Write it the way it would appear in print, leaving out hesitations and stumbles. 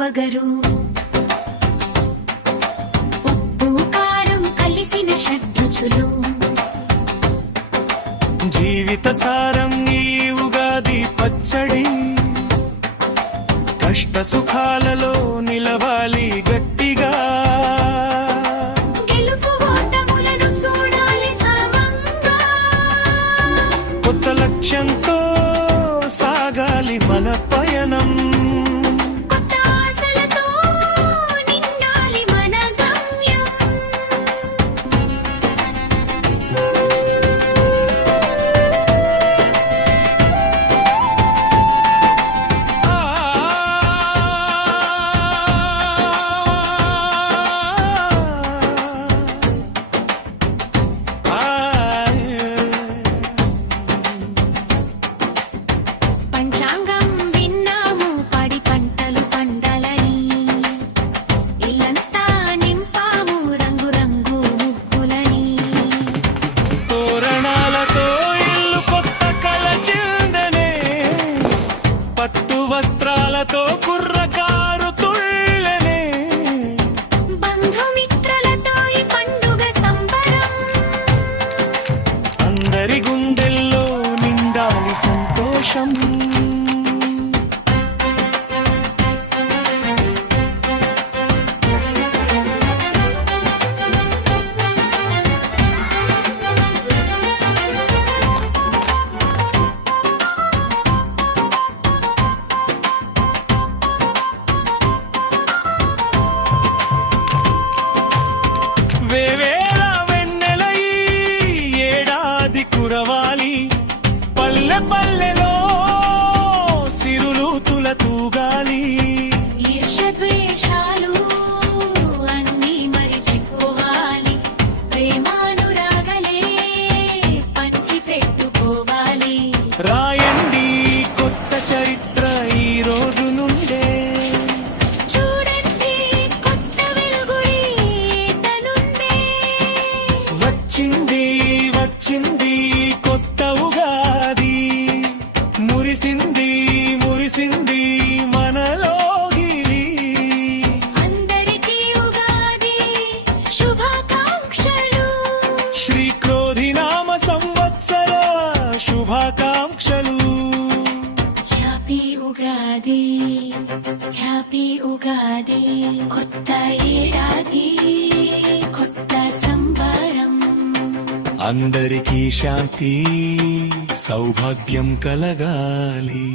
వగరు ఉప్పు కారం కలిసిన షడ్రుచులు జీవిత సారం ఈ ఉగాది పచ్చడి కష్ట సుఖాలలో నిలవాలి గట్టిగా గెలుపు ఓటములను చూడాలి సమంగా కొత్త లక్ష్యంతో సాగాలి మన పయనం కొత్త ఆశలతో నిండాలి మన గమ్యం పంచాంగం విన్నాము పడి పంటలు పండాలని ఇల్లంతా నింపాము రంగు రంగు ముగ్గులని తోరణాలతో ఇల్లు కొత్త కల చిందనే పట్టు వస్త్రాలతో కుర్రకారు తుళ్ళనే బంధుమిత్రులతో ఈ పండుగ సంబరం అందరి గుండెల్లో నిండాలి సంతోషం వేవేల వెన్నెల ఈ ఏడాది కురవాలి పల్లె పల్లెలో సిరులు తులతూగాలి ఈర్ష్యద్వేషాలు అన్నీ మరిచిపోవాలి ప్రేమానురాగలే పంచిపెట్టుకోవాలి రాయండి కొత్త చరిత్ర ఈ రోజు నుండే చూడండి కొత్త వెలుగుడి ఏటనుండే వచ్చింది వచ్చింది కొత్త ఉగాది మురిసింది మురిసింది మనలోగిలి అందరికీ ఉగాది శుభాకాంక్షలు శ్రీ క్రోధినామ సంవత్సర శుభాకాంక్షలు హ్యాపీ ఉగాది హ్యాపీ ఉగాది కొత్త ఏడాది కొత్త సంబరం అందరికీ శాంతి సౌభాగ్యం కలగాలి.